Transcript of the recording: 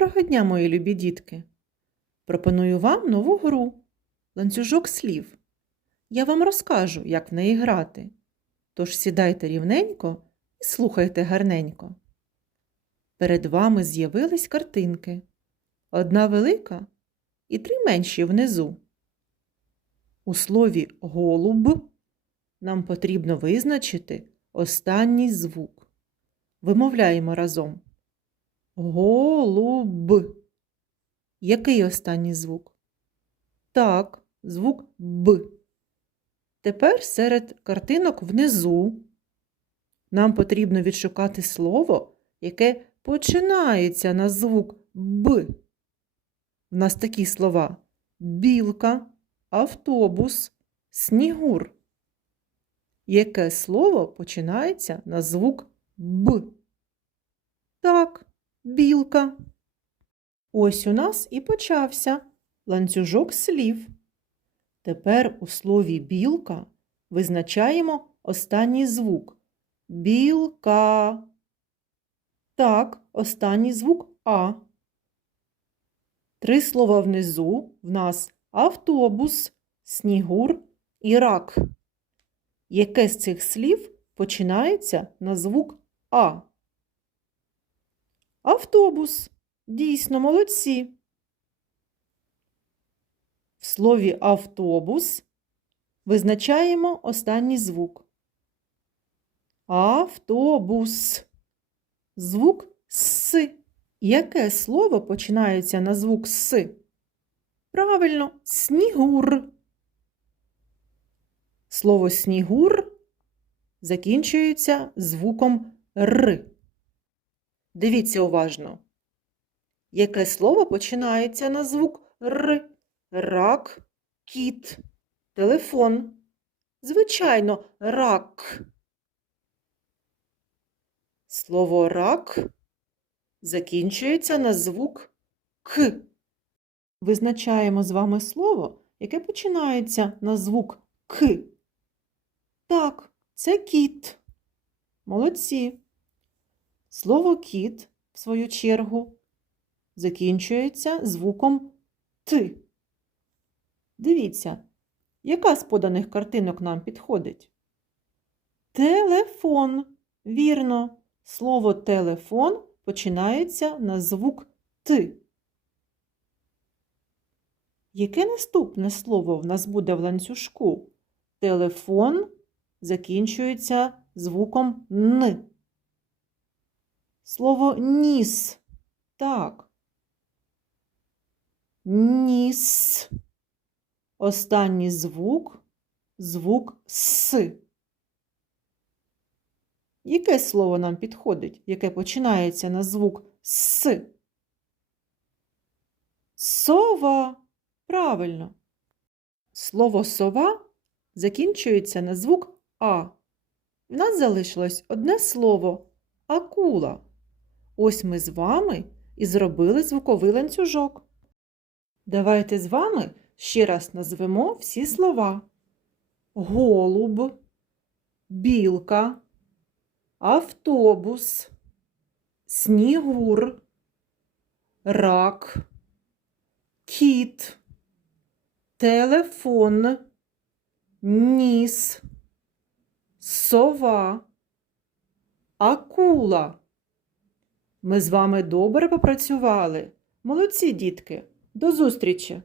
Доброго дня, мої любі дітки! Пропоную вам нову гру ланцюжок слів. Я вам розкажу, як в неї грати. Тож сідайте рівненько і слухайте гарненько. Перед вами з'явились картинки. Одна велика і три менші внизу. У слові голуб нам потрібно визначити останній звук. Вимовляємо разом. Голуб. Який останній звук? Так, звук Б. Тепер серед картинок внизу нам потрібно відшукати слово, яке починається на звук Б. В нас такі слова білка, автобус, снігур. Яке слово починається на звук Б? Так, білка. Ось у нас і почався ланцюжок слів. Тепер у слові білка визначаємо останній звук. Білка. Так, останній звук А. Три слова внизу в нас автобус, снігур і рак. Яке з цих слів починається на звук А? Автобус. Дійсно, молодці. В слові автобус визначаємо останній звук. Автобус. Звук С. Яке слово починається на звук С? Правильно, снігур. Слово снігур закінчується звуком Р. Дивіться уважно. Яке слово починається на звук Р? Рак, кіт, телефон. Звичайно, рак. Слово рак закінчується на звук К. Визначаємо з вами слово, яке починається на звук К. Так, це кіт. Молодці. Слово кіт, в свою чергу, закінчується звуком Т. Дивіться, яка з поданих картинок нам підходить? Телефон. Вірно, слово телефон починається на звук Т. Яке наступне слово в нас буде в ланцюжку? Телефон закінчується звуком Н. Слово ніс. Так. Ніс. Останній звук звук С. Яке слово нам підходить, яке починається на звук С? Сова. Правильно. Слово сова закінчується на звук А. В нас залишилось одне слово акула. Ось ми з вами і зробили звуковий ланцюжок. Давайте з вами ще раз назвемо всі слова: голуб, білка, автобус, снігур, рак, кіт, телефон, ніс, сова, акула. Ми з вами добре попрацювали. Молодці, дітки! До зустрічі!